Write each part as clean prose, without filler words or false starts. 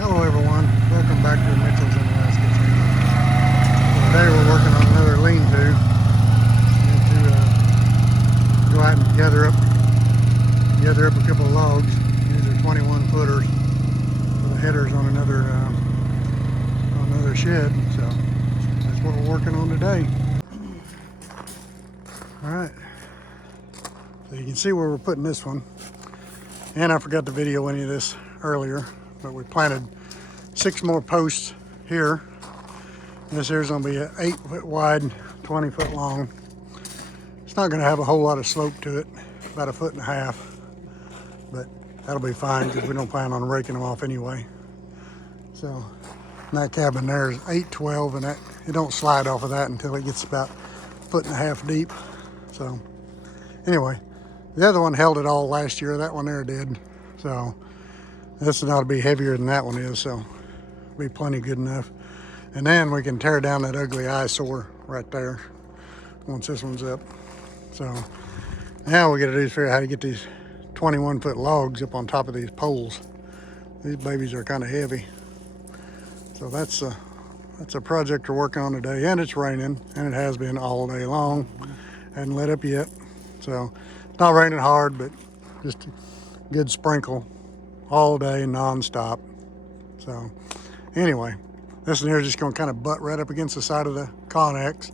Hello everyone, welcome back to Mitchell's in Alaska channel. Today we're working on another lean-to. Need to go out and gather up a couple of logs. These are 21 footers for the headers on another shed. So that's what we're working on today. All right, so you can see where we're putting this one. And I forgot to video any of this earlier, but we planted 6 more posts here. This here's gonna be an 8 foot wide, 20 foot long. It's not gonna have a whole lot of slope to it, about 1.5 feet, but that'll be fine because we don't plan on raking them off anyway. So that cabin there is 812, and that it don't slide off of that until it gets about 1.5 feet deep. So anyway, the other one held it all last year. That one there did. So this ought to be heavier than that one is, so be plenty good enough. And then we can tear down that ugly eyesore right there once this one's up. So now we got to do is figure out how to get these 21 foot logs up on top of these poles. These babies are kind of heavy. So that's a project we're working on today, and it's raining, and it has been all day long. Hadn't let up yet. So it's not raining hard, but just a good sprinkle all day non-stop. So anyway, this one here is just going to kind of butt right up against the side of the Connex,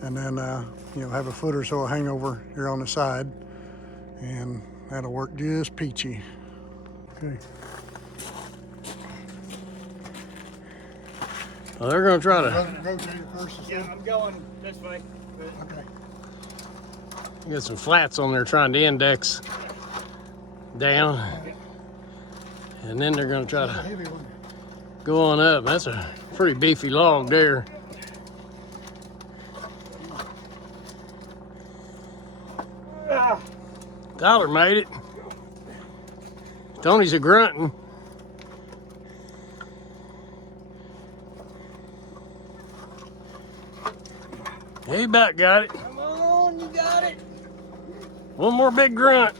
and then have a foot or so of hangover here on the side, and that'll work just peachy. Okay. Well, they're going to try to rotate it first. Yeah, I'm going this way. Okay. get some flats on there trying to index down, and then they're going to try That's a to heavy one. go on up. That's a pretty beefy log there. Tyler made it. Tony's a grunting. He about got it. Come on, you got it. One more big grunt.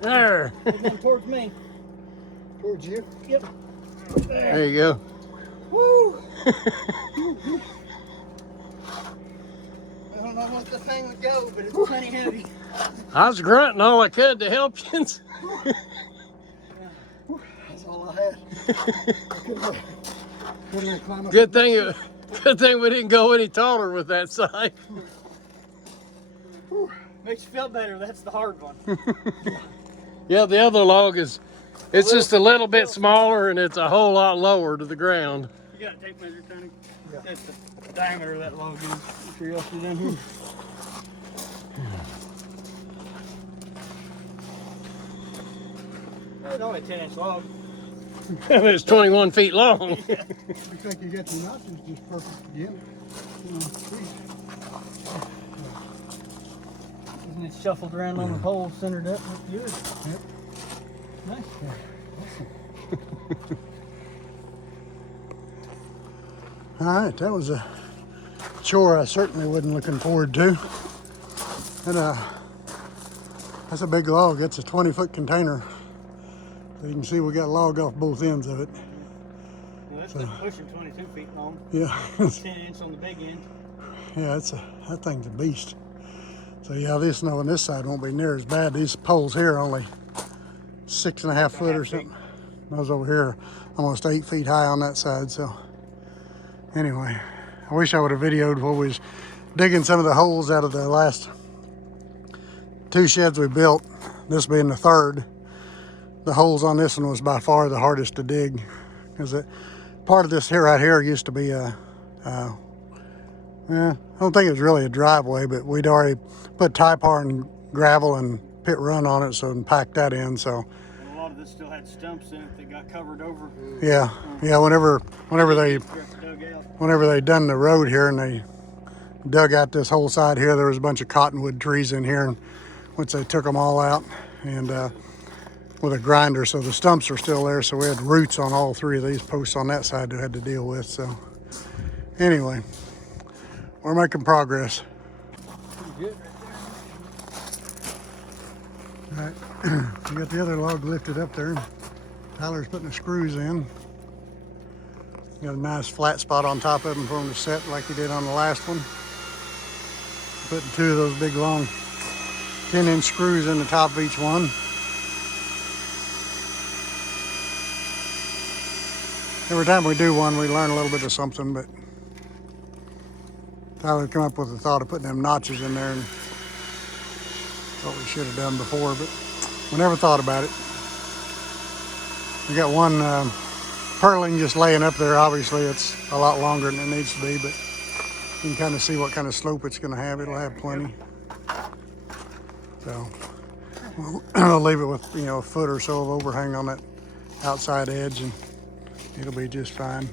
There. It's going towards me. Towards you? Yep. There you go. Woo! I don't know what the thing would go, but it's plenty heavy. I was grunting all I could to help you. That's all I had. Good thing we didn't go any taller with that side. Makes you feel better. That's the hard one. Yeah, the other log it's just a little bit smaller, and it's a whole lot lower to the ground. You got a tape measure, Tony? Yeah. That's the diameter of that log is. Make sure you else is in here. It's only a 10-inch log. It's 21 feet long. You think you got the notches just perfect again? Isn't it shuffled around on the pole, centered up? Looks good. Yep. Nice. All right, that was a chore I certainly wasn't looking forward to. And that's a big log. That's a 20-foot container. So you can see we got log off both ends of it. Well, that's pushing 22 feet long. Yeah, 10-inch on the big end. yeah, that thing's a beast. So yeah, this snow on this side won't be near as bad. These poles here are only 6.5 foot or something. Those over here almost 8 feet high on that side. So anyway, I wish I would have videoed while we was digging some of the holes out of the last 2 sheds we built, this being the third. The holes on this one was by far the hardest to dig, because part of this here right here used to be I don't think it was really a driveway, but we'd already put Typar and gravel and pit run on it, so and packed that in. So And a lot of this still had stumps in it that got covered over. yeah. Whenever they done the road here and they dug out this whole side here, there was a bunch of cottonwood trees in here, and once they took them all out and with a grinder, so the stumps are still there. So we had roots on all 3 of these posts on that side that we had to deal with. So anyway, we're making progress. Good. All right, we got the other log lifted up there. Tyler's putting the screws in. Got a nice flat spot on top of them for them to set like he did on the last one. Putting 2 of those big long 10-inch screws in the top of each one. Every time we do one, we learn a little bit of something, but Tyler come up with the thought of putting them notches in there, and thought we should have done before, but we never thought about it. We got one purling just laying up there. Obviously, it's a lot longer than it needs to be, but you can kind of see what kind of slope it's going to have. It'll have plenty. So we'll leave it with, you know, a foot or so of overhang on that outside edge, and it'll be just fine.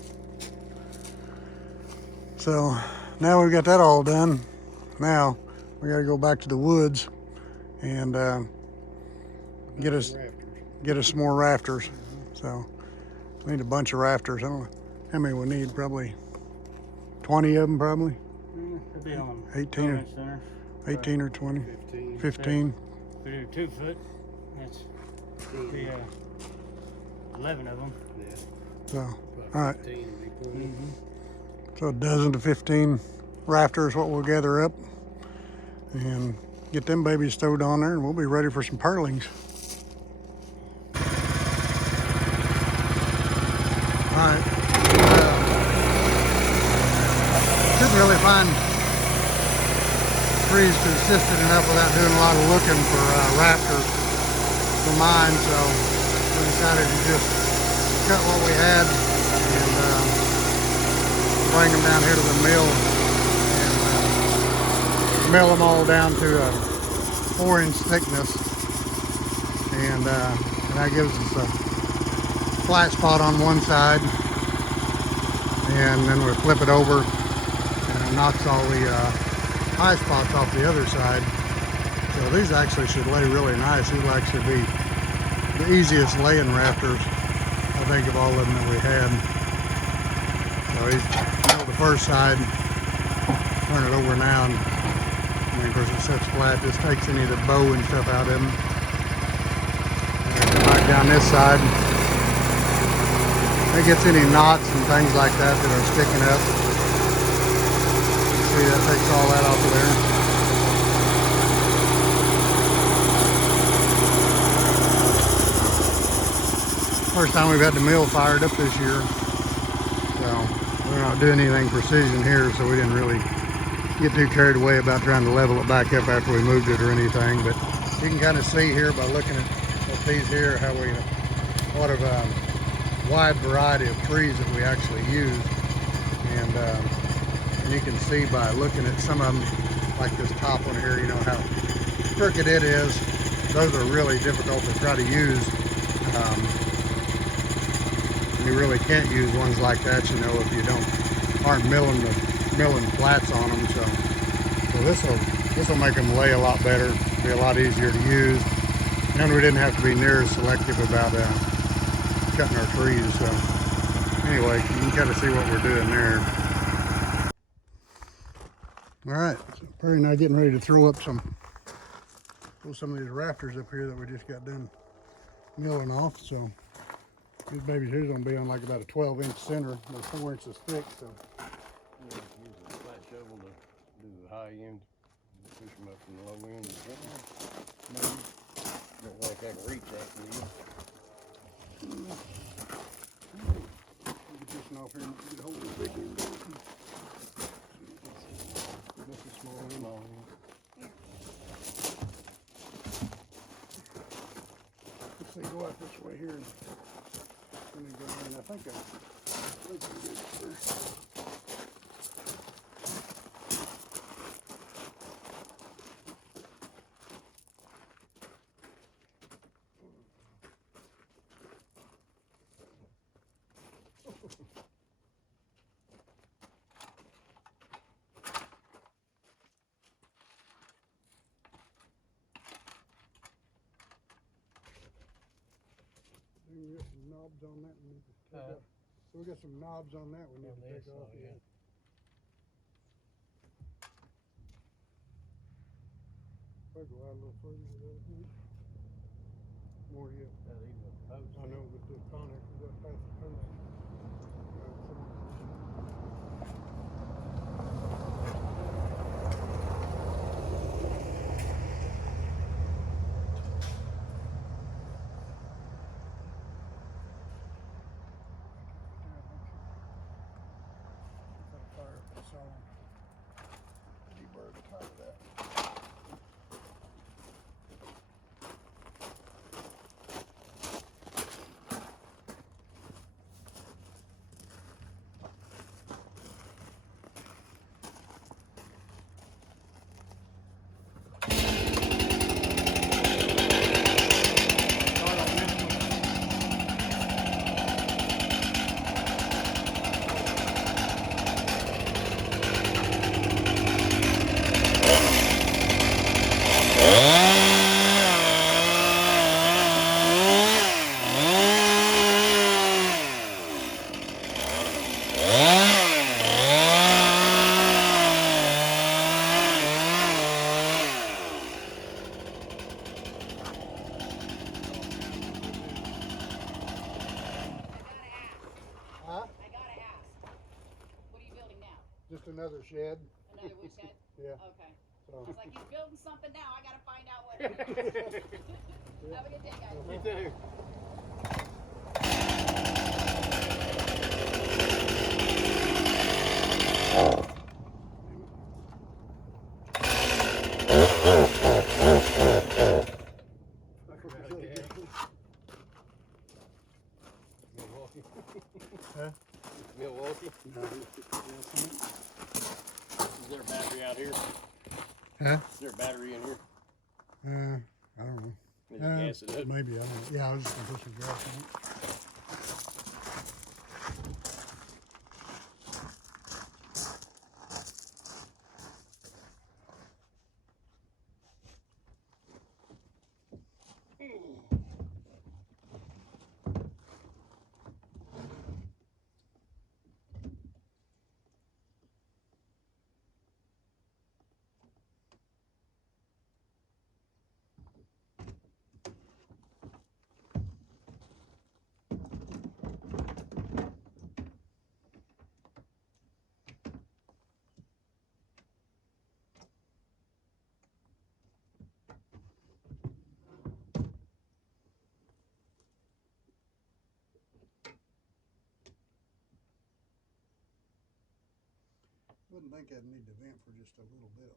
So now we've got that all done. Now we got to go back to the woods and get us some more rafters. So we need a bunch of rafters. I don't know how many we need. Probably 20 of them. Probably Could be on 18 or center. 18 or 20. 15. If we do 2 foot, that's be 11 of them. Yeah. So all right. 15 would be plenty. So a dozen to 15 rafters, what we'll gather up and get them babies stowed on there, and we'll be ready for some purlings. All right. Couldn't really find trees consistent enough without doing a lot of looking for rafters for mine, so we decided to just cut what we had and bring them down here to the mill and mill them all down to a 4-inch thickness, and that gives us a flat spot on one side, and then we flip it over and it knocks all the high spots off the other side. So these actually should lay really nice. These will actually be the easiest laying rafters, I think, of all of them that we had. So he's milled the first side, turn it over now, and of course it sits flat. This takes any of the bow and stuff out of them. And right down this side, it gets any knots and things like that that are sticking up. See, that takes all that off of there. First time we've had the mill fired up this year, so we're not doing anything precision here, so we didn't really get too carried away about trying to level it back up after we moved it or anything. But you can kind of see here by looking at these here how we, what a wide variety of trees that we actually use, and you can see by looking at some of them, like this top one here, you know how crooked it is. Those are really difficult to try to use. You really can't use ones like that, you know, if you aren't milling flats on them. So this will make them lay a lot better, be a lot easier to use, and we didn't have to be near as selective about cutting our trees. So anyway, you can kind of see what we're doing there. All right, so Perry and I getting ready to pull some of these rafters up here that we just got done milling off. So these babies here's gonna be on like about a 12-inch center, they're 4 inches thick. So Yeah, use a flat shovel to do the high end, push them up from the low end. Don't think I can reach that for you. get this one off here and get a hold of the big one. This is small one. Small end. Let's say go out this way here and then go in. I think I'm good first. We got some knobs on that we need to take off. So we got some knobs on that we need to take off. Yeah. If I go out a little further with that, more yet. Yeah, these post. I know, but the connector's up past the post. Just another shed. Another wood shed? Yeah. Okay. So. I was like, he's building something now. I gotta find out what it is. Have a good day, guys. You too. Milwaukee. Huh? Milwaukee. No. Is there a battery out here? Huh? Is there a battery in here? I don't know. Maybe gas it up. Maybe, I don't know. Yeah, I was just gonna put some gas on it. Wouldn't think I'd need to vent for just a little bit.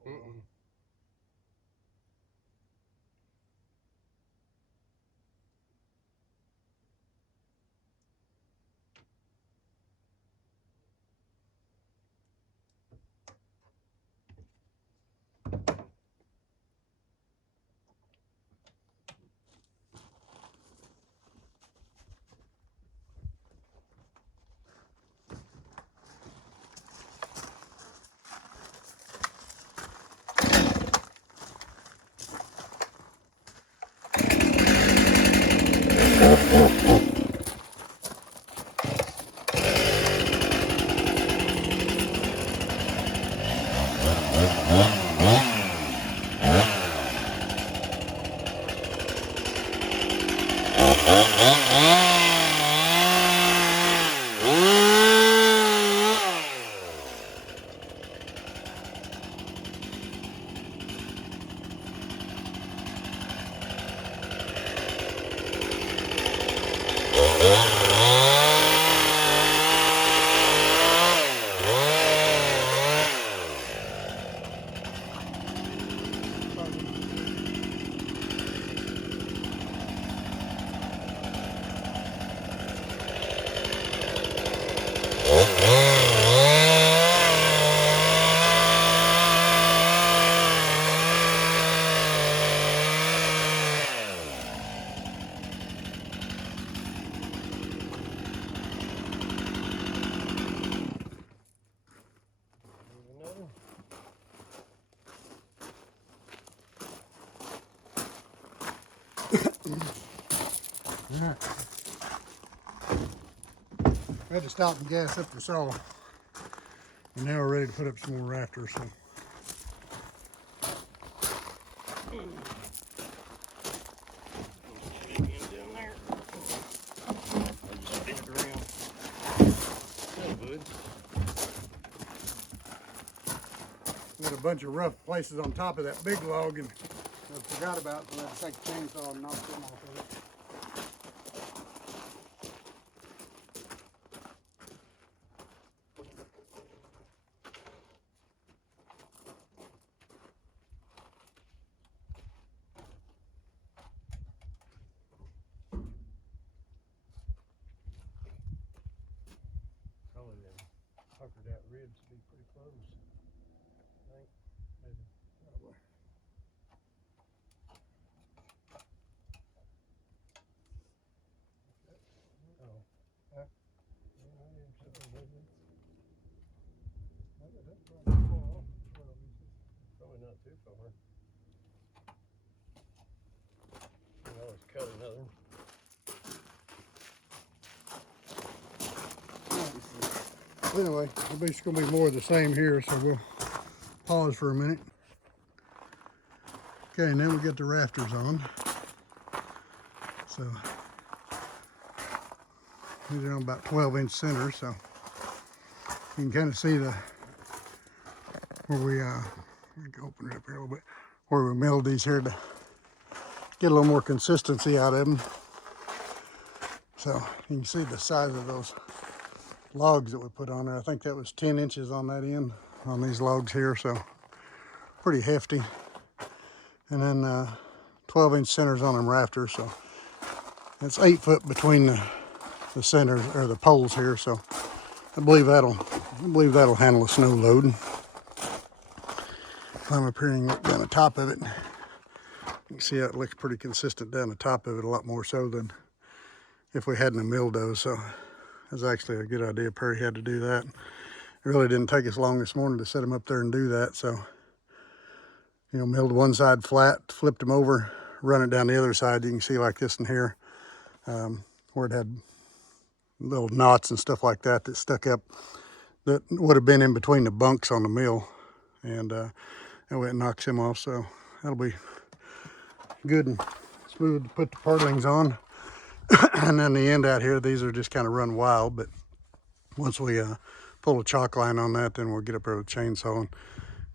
Alright. We had to stop and gas up the saw. And now we're ready to put up some more rafters. So. bunch of rough places on top of that big log, and I forgot about it, so I had to take the chainsaw and knock them off of it. Probably them puckered out ribs to be pretty close. I think maybe. Probably. Oh. Huh? Yeah, I am sure, maybe. Maybe that's probably far off. Probably not too far. You can always cut another. Anyway, it's going to be more of the same here, so we'll pause for a minute. Okay, and then we get the rafters on. So these are on about 12-inch centers, so you can kind of see the where we I can open it up here a little bit, where we milled these here to get a little more consistency out of them. So you can see the size of those logs that we put on there. I think that was 10 inches on that end on these logs here, so pretty hefty. And then 12-inch centers on them rafters, so it's 8 foot between the centers or the poles here. So I believe that'll handle a snow load. Climb up here and look down the top of it. You can see how it looks pretty consistent down the top of it, a lot more so than if we hadn't milled those. So that's actually a good idea. Perry had to do that. It really didn't take us long this morning to set them up there and do that. So, you know, milled one side flat, flipped them over, run it down the other side. You can see like this in here, where it had little knots and stuff like that that stuck up that would have been in between the bunks on the mill. And I went and knocked them off. So that'll be good and smooth to put the purlings on. And then the end out here, these are just kind of run wild, but once we pull a chalk line on that, then we'll get up there with a chainsaw and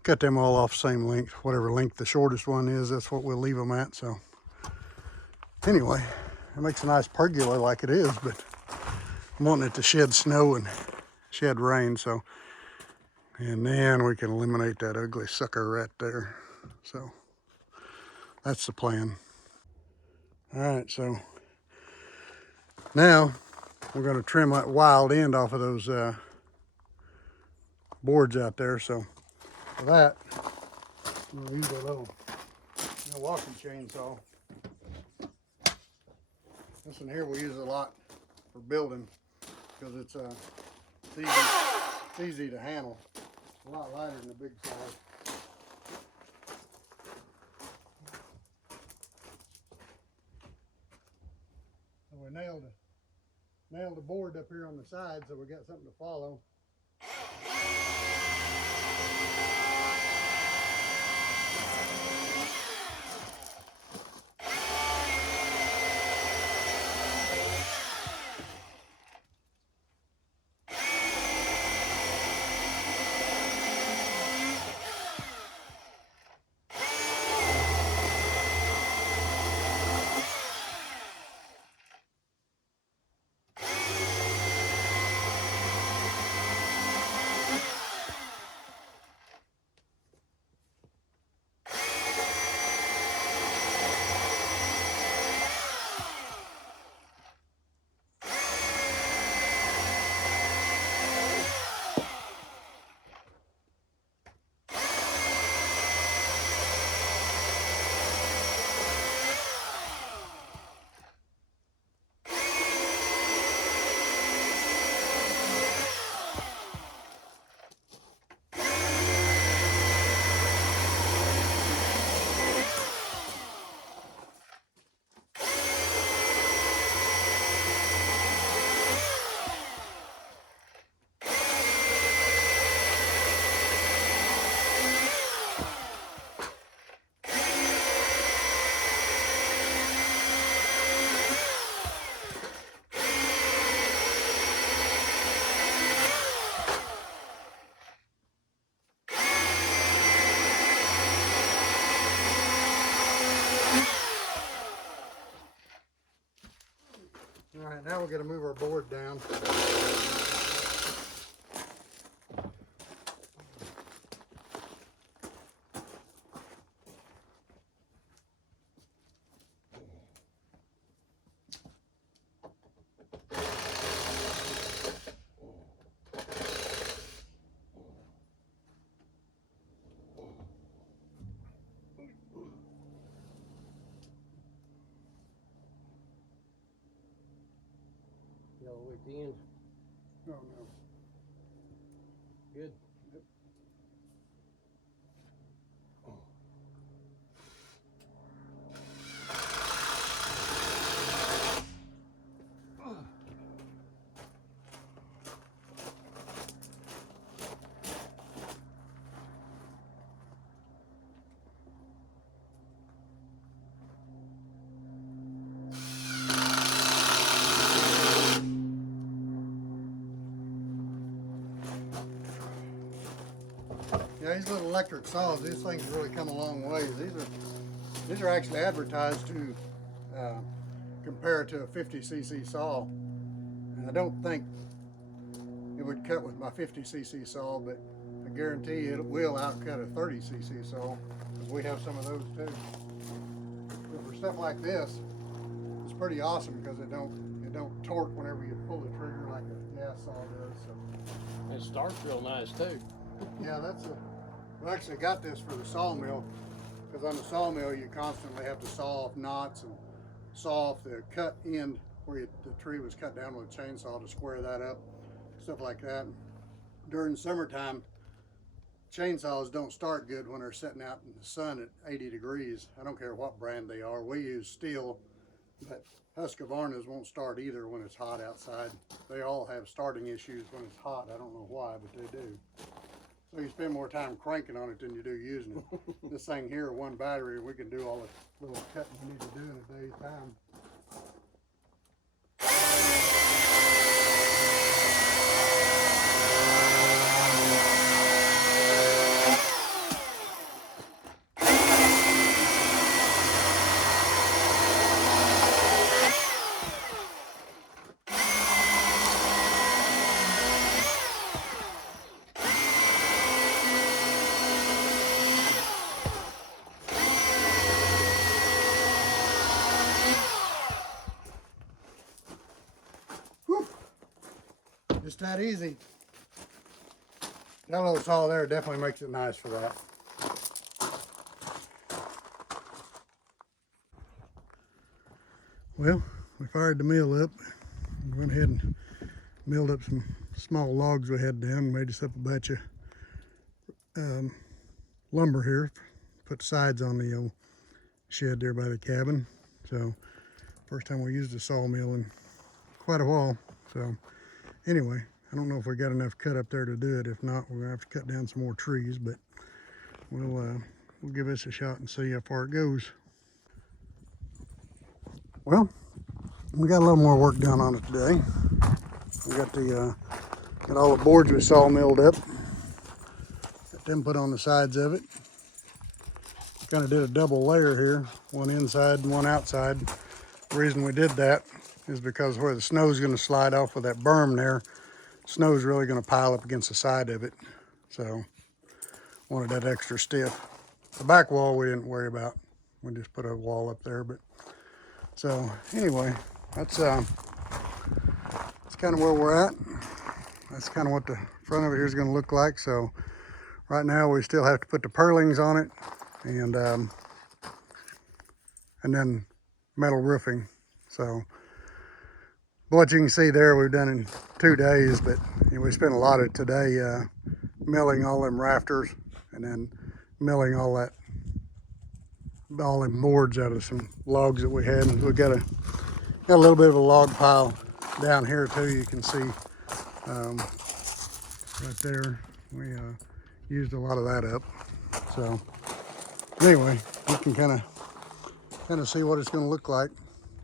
cut them all off same length. Whatever length the shortest one is, that's what we'll leave them at. So anyway, it makes a nice pergola like it is, but I'm wanting it to shed snow and shed rain, so, and then we can eliminate that ugly sucker right there. So that's the plan. All right, so now we're going to trim that wild end off of those boards out there. So for that, I'm going to use a little walking chainsaw. This one here we use a lot for building because it's easy to handle. It's a lot lighter than the big size. So we nailed the board up here on the side, so we got something to follow. gotta move our board down. All the way at the end. Oh no. Good. Yeah, these little electric saws, these things have really come a long ways. These are actually advertised to compare to a 50cc saw. And I don't think it would cut with my 50cc saw, but I guarantee it will outcut a 30cc saw, because we have some of those too. But for stuff like this, it's pretty awesome because it don't torque whenever you pull the trigger like a gas saw does. So. It starts real nice too. Yeah, we actually got this for the sawmill, because on the sawmill you constantly have to saw off knots and saw off the cut end where the tree was cut down with a chainsaw to square that up, stuff like that. During summertime, chainsaws don't start good when they're sitting out in the sun at 80 degrees. I don't care what brand they are. We use steel, but Husqvarna's won't start either when it's hot outside. They all have starting issues when it's hot. I don't know why, but they do. So you spend more time cranking on it than you do using it. This thing here, one battery, we can do all the little cutting we need to do in a day's time. Just that easy. That little saw there definitely makes it nice for that. Well, we fired the mill up. We went ahead and milled up some small logs we had down, made us up a batch of lumber here. Put sides on the old shed there by the cabin. So, first time we used a sawmill in quite a while. So, anyway, I don't know if we got enough cut up there to do it. If not, we're gonna have to cut down some more trees, but we'll give this a shot and see how far it goes. Well, we got a little more work done on it today. We got got all the boards we sawmilled up. Got them put on the sides of it. Kind of did a double layer here, one inside and one outside. The reason we did that is because where the snow's going to slide off with that berm there, snow's really going to pile up against the side of it. So wanted that extra stiff. The back wall we didn't worry about. We just put a wall up there. But so anyway, that's kind of where we're at. That's kind of what the front of it here is going to look like. So right now we still have to put the purlings on it and then metal roofing. So what you can see there, we've done in 2 days, but we spent a lot of today milling all them rafters and then milling all them boards out of some logs that we had. And we got a little bit of a log pile down here too. You can see right there. We used a lot of that up. So anyway, you can kind of see what it's going to look like.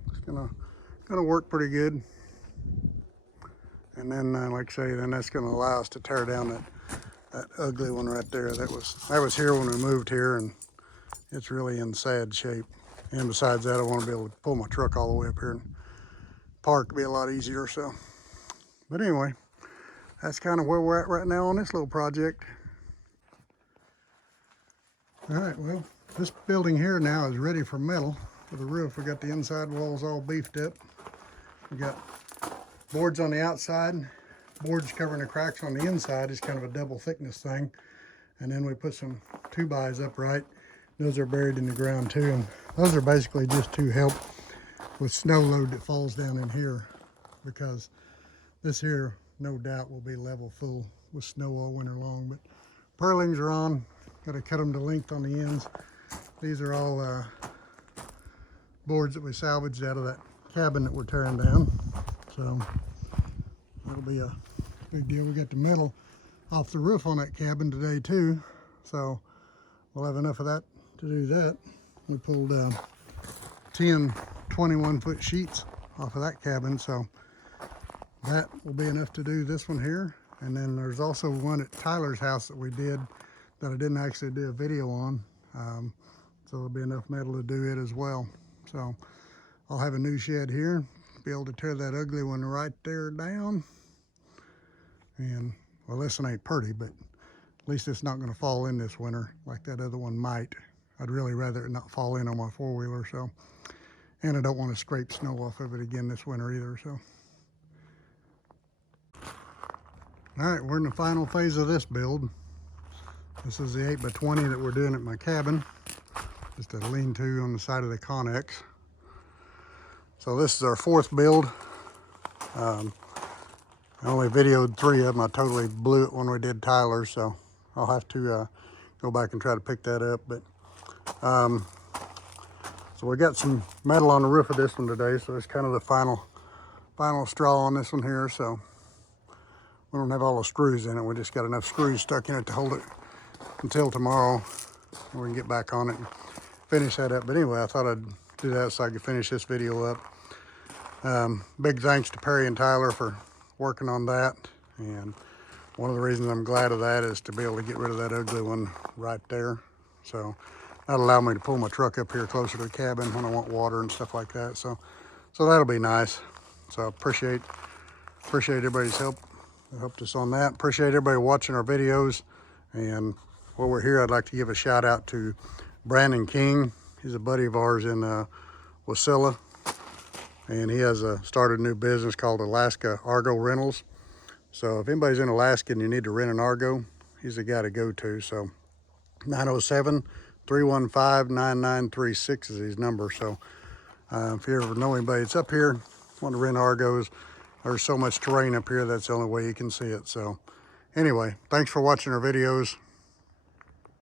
It's going to work pretty good. And then, like I say, then that's going to allow us to tear down that ugly one right there. That was here when we moved here, and it's really in sad shape. And besides that, I want to be able to pull my truck all the way up here and park would be a lot easier. So, but anyway, that's kind of where we're at right now on this little project. All right, well, this building here now is ready for metal for the roof. We got the inside walls all beefed up. We got boards on the outside, boards covering the cracks on the inside. It's kind of a double thickness thing. And then we put some 2-bys upright. Those are buried in the ground too. And those are basically just to help with snow load that falls down in here, because this here no doubt will be level full with snow all winter long. But purlings are on. Got to cut them to length on the ends. These are all boards that we salvaged out of that cabin that we're tearing down. So that'll be a big deal. We got the metal off the roof on that cabin today too. So we'll have enough of that to do that. We pulled 10 21-foot sheets off of that cabin. So that will be enough to do this one here. And then there's also one at Tyler's house that we did that I didn't actually do a video on. So there'll be enough metal to do it as well. So I'll have a new shed here, be able to tear that ugly one right there down. And well, this one ain't pretty, but at least it's not gonna fall in this winter like that other one might. I'd really rather it not fall in on my 4-wheeler, so. And I don't want to scrape snow off of it again this winter either, so. All right, we're in the final phase of this build. This is the 8x20 that we're doing at my cabin. Just a lean-to on the side of the Connex. So this is our 4th build. I only videoed 3 of them. I totally blew it when we did Tyler, so I'll have to go back and try to pick that up. But so we got some metal on the roof of this one today, so it's kind of the final straw on this one here. So we don't have all the screws in it. We just got enough screws stuck in it to hold it until tomorrow. We can get back on it and finish that up. But anyway, I thought I'd do that so I could finish this video up. Big thanks to Perry and Tyler for working on that. And one of the reasons I'm glad of that is to be able to get rid of that ugly one right there. So that'll allow me to pull my truck up here closer to the cabin when I want water and stuff like that. So that'll be nice. So I appreciate everybody's help. Helped us on that. Appreciate everybody watching our videos. And while we're here, I'd like to give a shout out to Brandon King. He's a buddy of ours in Wasilla, and he has started a new business called Alaska Argo Rentals. So if anybody's in Alaska and you need to rent an Argo, he's the guy to go to. So 907-315-9936 is his number. So if you ever know anybody that's up here, want to rent Argos, there's so much terrain up here, that's the only way you can see it. So anyway, thanks for watching our videos.